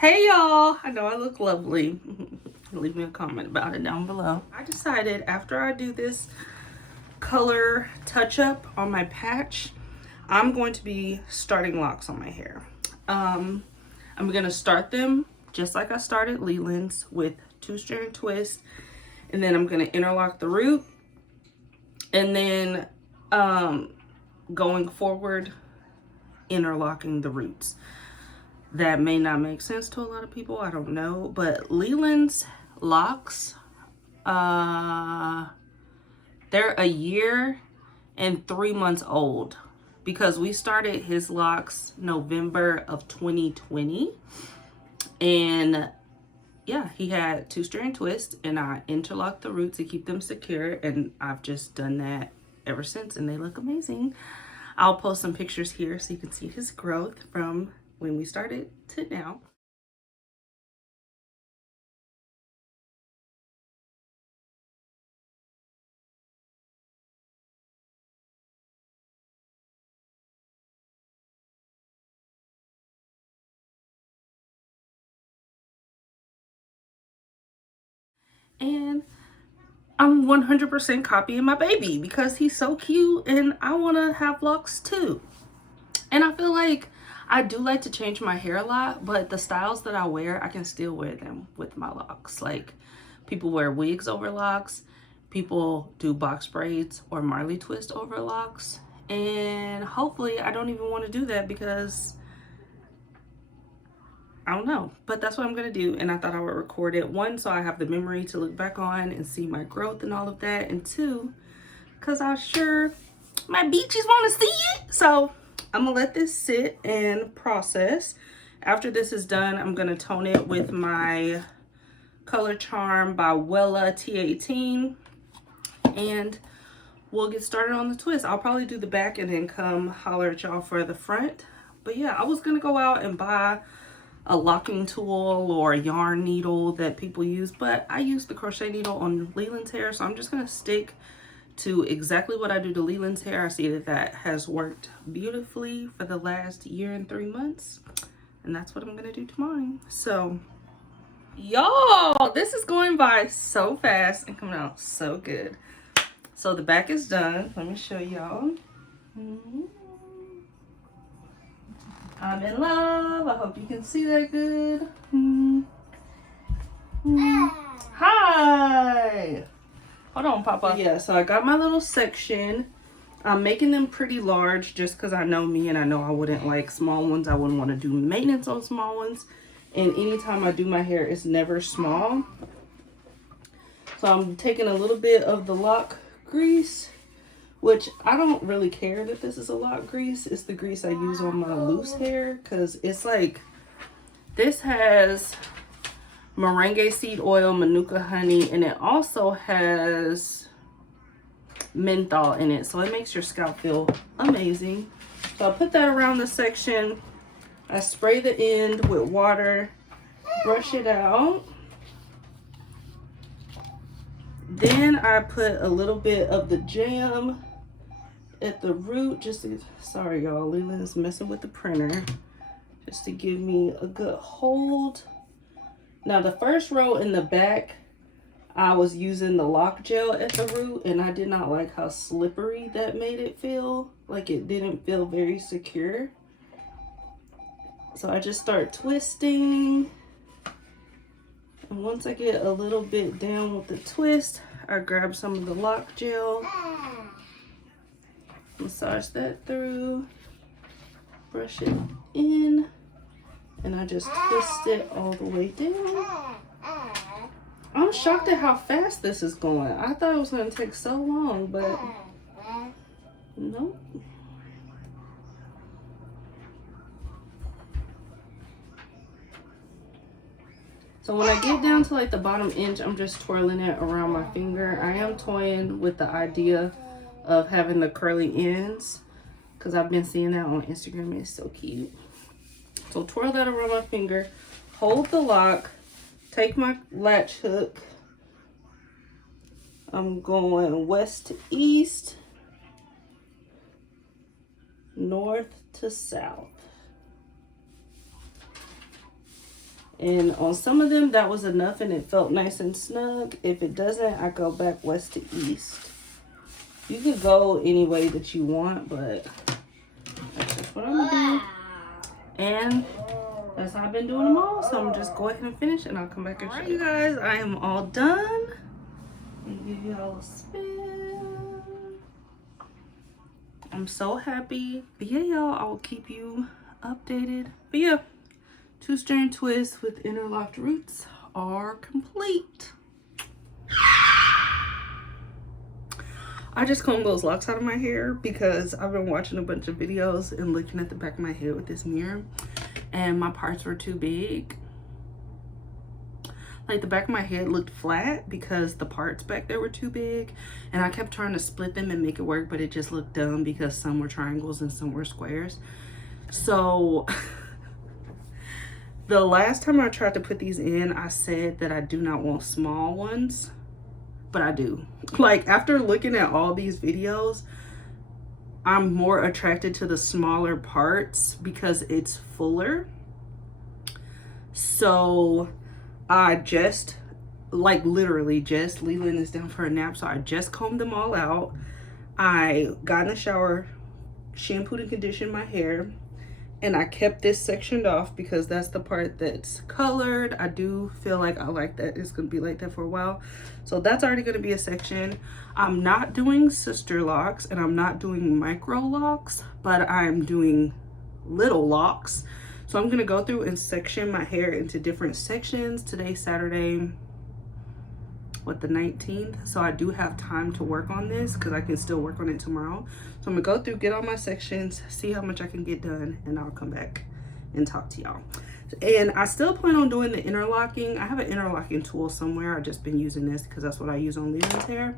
Hey y'all, I know I look lovely. Leave me a comment about it down below. I decided after I do this color touch up on my patch, I'm going to be starting locks on my hair. I'm gonna start them just like I started Leland's with 2-strand twist, and then I'm gonna interlock the root, and then going forward, interlocking the roots. That may not make sense to a lot of people, I don't know, but Leland's locks, they're a year and 3 months old because we started his locks November of 2020, and yeah, he had 2-strand twist, and I interlocked the roots to keep them secure, and I've just done that ever since, and they look amazing. I'll post some pictures here so you can see his growth from when we started to now. And I'm 100% copying my baby because he's so cute and I want to have locks too. And I feel like I do like to change my hair a lot, but the styles that I wear, I can still wear them with my locks. Like, people wear wigs over locks, people do box braids or Marley twist over locks, and hopefully I don't even want to do that because I don't know, but that's what I'm gonna do, and I thought I would record it. One, so I have the memory to look back on and see my growth and all of that, and two, because I'm sure my beachies want to see it. So I'm gonna let this sit and process. After this is done, I'm gonna tone it with my Color Charm by Wella T18, and we'll get started on the twist. I'll probably do the back and then come holler at y'all for the front. But yeah, I was gonna go out and buy a locking tool or a yarn needle that people use, but I use the crochet needle on Leland's hair, so I'm just gonna stick to exactly what I do to Leland's hair. I see that that has worked beautifully for the last year and 3 months, and that's what I'm gonna do to mine. So y'all, this is going by so fast and coming out so good. So the back is done. Let me show y'all. I'm in love. I hope you can see that good. Hi. Hold on, Papa. Yeah, so I got my little section. I'm making them pretty large just because I know me and I know I wouldn't like small ones. I wouldn't want to do maintenance on small ones. And anytime I do my hair, it's never small. So I'm taking a little bit of the lock grease, which I don't really care that this is a lock grease. It's the grease I use on my loose hair because it's like, this has moringa seed oil, manuka honey, and it also has menthol in it, so it makes your scalp feel amazing. So I put that around the section. I spray the end with water, brush it out. Then I put a little bit of the jam at the root, just to, sorry y'all, Leland is messing with the printer, just to give me a good hold. Now the first row in the back, I was using the lock gel at the root, and I did not like how slippery that made it feel. Like, it didn't feel very secure. So I just start twisting. And once I get a little bit down with the twist, I grab some of the lock gel, massage that through, brush it in, and I just twist it all the way down. I'm shocked at how fast this is going. I thought it was going to take so long, but nope. So when I get down to like the bottom inch, I'm just twirling it around my finger. I am toying with the idea of having the curly ends because I've been seeing that on Instagram and it's so cute. So twirl that around my finger, hold the lock, take my latch hook. I'm going west to east, north to south. And on some of them, that was enough and it felt nice and snug. If it doesn't, I go back west to east. You can go any way that you want, but that's just what I'm gonna do. And that's how I've been doing them all. So I'm gonna just go ahead and finish and I'll come back and show you guys. I am all done. Let me give y'all a spin. I'm so happy. But yeah, y'all, I will keep you updated. But yeah, two-strand twists with interlocked roots are complete. I just combed those locks out of my hair because I've been watching a bunch of videos and looking at the back of my head with this mirror, and my parts were too big. Like, the back of my head looked flat because the parts back there were too big, and I kept trying to split them and make it work, but it just looked dumb because some were triangles and some were squares. So the last time I tried to put these in, I said that I do not want small ones, but I do. Like, after looking at all these videos, I'm more attracted to the smaller parts because it's fuller. So I just, like, literally just, Leland is down for a nap, so I just combed them all out. I got in the shower, shampooed and conditioned my hair, and I kept this sectioned off because that's the part that's colored. I do feel like I like that. It's gonna be like that for a while. So that's already gonna be a section. I'm not doing sister locks and I'm not doing micro locks, but I'm doing little locks. So I'm gonna go through and section my hair into different sections. Today's Saturday, what, the 19th? So I do have time to work on this because I can still work on it tomorrow. So I'm gonna go through, get all my sections, see how much I can get done, and I'll come back and talk to y'all. And I still plan on doing the interlocking. I have an interlocking tool somewhere. I've just been using this because that's what I use on Leland's hair.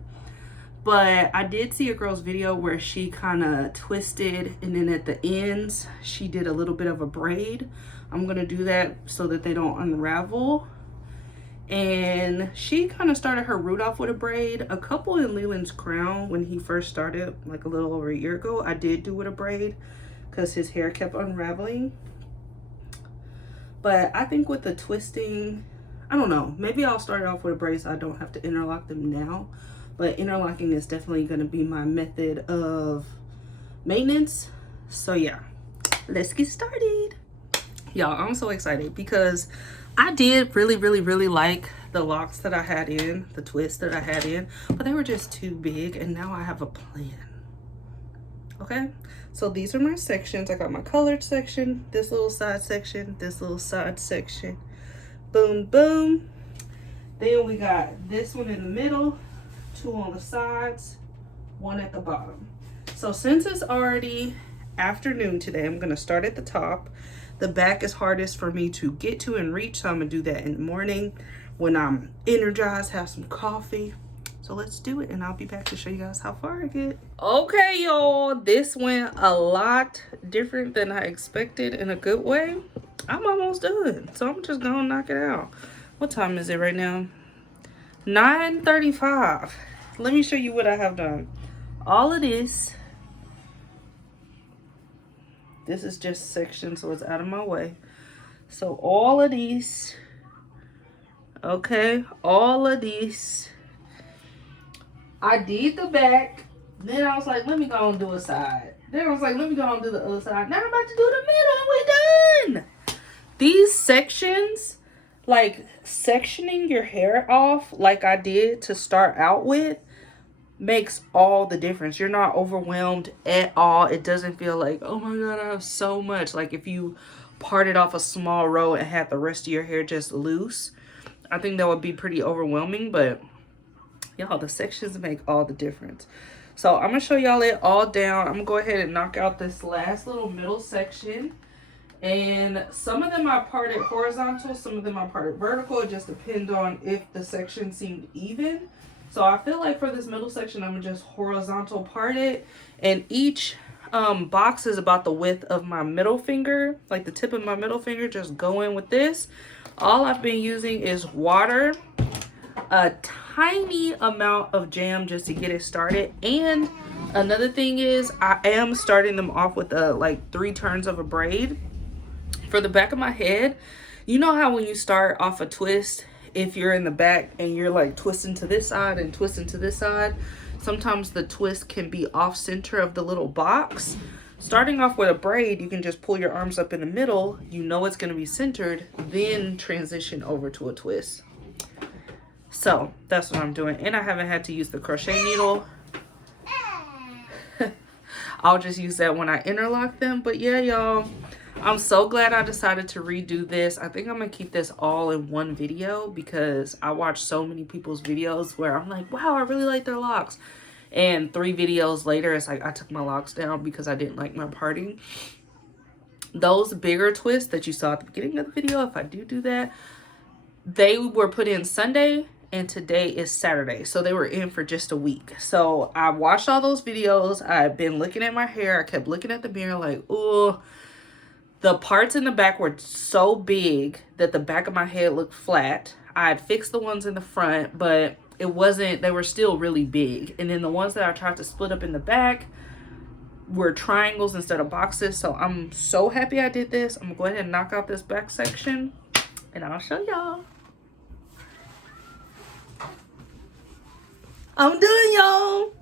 But I did see a girl's video where she kind of twisted, and then at the ends, she did a little bit of a braid. I'm gonna do that so that they don't unravel. And she kind of started her root off with a braid. A couple in Leland's crown when he first started, like a little over a year ago, I did do with a braid because his hair kept unraveling. But I think with the twisting, I don't know, maybe I'll start it off with a braid so I don't have to interlock them now. But interlocking is definitely going to be my method of maintenance. So yeah, let's get started. Y'all, I'm so excited because I did really like the locks that I had in, the twists that I had in, but they were just too big, and now I have a plan. Okay, so these are my sections. I got my colored section, this little side section, this little side section. Boom, boom. Then we got this one in the middle, two on the sides, one at the bottom. So since it's already afternoon today, I'm gonna start at the top. The back is hardest for me to get to and reach, so I'm gonna do that in the morning when I'm energized, have some coffee. So let's do it, and I'll be back to show you guys how far I get. Okay, y'all, this went a lot different than I expected in a good way. I'm almost done, so I'm just gonna knock it out. What time is it right now? 9:35. Let me show you what I have done. All of this is just section, so it's out of my way. So all of these, okay, all of these, I did the back, then I was like, let me go and do a side. Then I was like, let me go and do the other side. Now I'm about to do the middle, and we're done. These sections, like sectioning your hair off like I did to start out with, makes all the difference. You're not overwhelmed at all. It doesn't feel like, oh my god, I have so much. Like if you parted off a small row and had the rest of your hair just loose, I think that would be pretty overwhelming. But y'all, the sections make all the difference. So I'm gonna show y'all it all down. I'm gonna go ahead and knock out this last little middle section. And some of them I parted horizontal, some of them I parted vertical. It just depends on if the section seemed even. So I feel like for this middle section, I'm gonna just horizontal part it. And each box is about the width of my middle finger, like the tip of my middle finger. Just go in with this. All I've been using is water, a tiny amount of jam just to get it started. And another thing is I am starting them off with like 3 turns of a braid. For the back of my head, You know how when you start off a twist, if you're in the back and you're like twisting to this side and twisting to this side, sometimes the twist can be off center of the little box. Starting off with a braid, you can just pull your arms up in the middle. You know it's going to be centered, then transition over to a twist. So that's what I'm doing. And I haven't had to use the crochet needle. I'll just use that when I interlock them. But yeah, y'all, I'm so glad I decided to redo this. I think I'm gonna keep this all in one video because I watch so many people's videos where I'm like, wow, I really like their locks. And 3 videos later, it's like I took my locks down because I didn't like my parting. Those bigger twists that you saw at the beginning of the video, if I do that, they were put in Sunday and today is Saturday. So they were in for just a week. So I watched all those videos. I've been looking at my hair. I kept looking at the mirror like, oh, the parts in the back were so big that the back of my head looked flat. I had fixed the ones in the front, but it wasn't, they were still really big. And then the ones that I tried to split up in the back were triangles instead of boxes. So I'm so happy I did this. I'm gonna go ahead and knock out this back section and I'll show y'all. I'm done, y'all.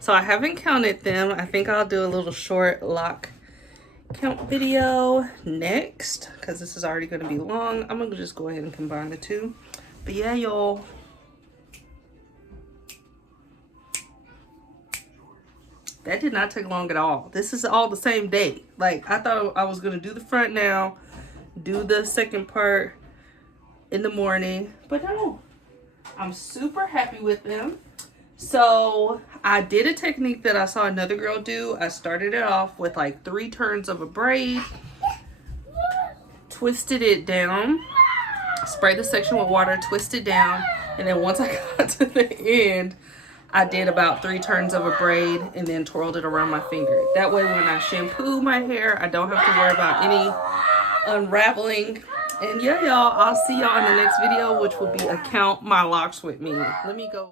So I haven't counted them. I think I'll do a little short lock count video next because this is already going to be long. I'm gonna just go ahead and combine the two. But yeah, y'all, that did not take long at all. This is all the same day. Like, I thought I was gonna do the front now, do the second part in the morning, but no, I'm super happy with them. So I did a technique that I saw another girl do. I started it off with like 3 turns of a braid, twisted it down, sprayed the section with water, twisted down, and then once I got to the end, I did about 3 turns of a braid and then twirled it around my finger. That way when I shampoo my hair, I don't have to worry about any unraveling. And yeah, y'all, I'll see y'all in the next video, which will be a count my locks with me. Let me go.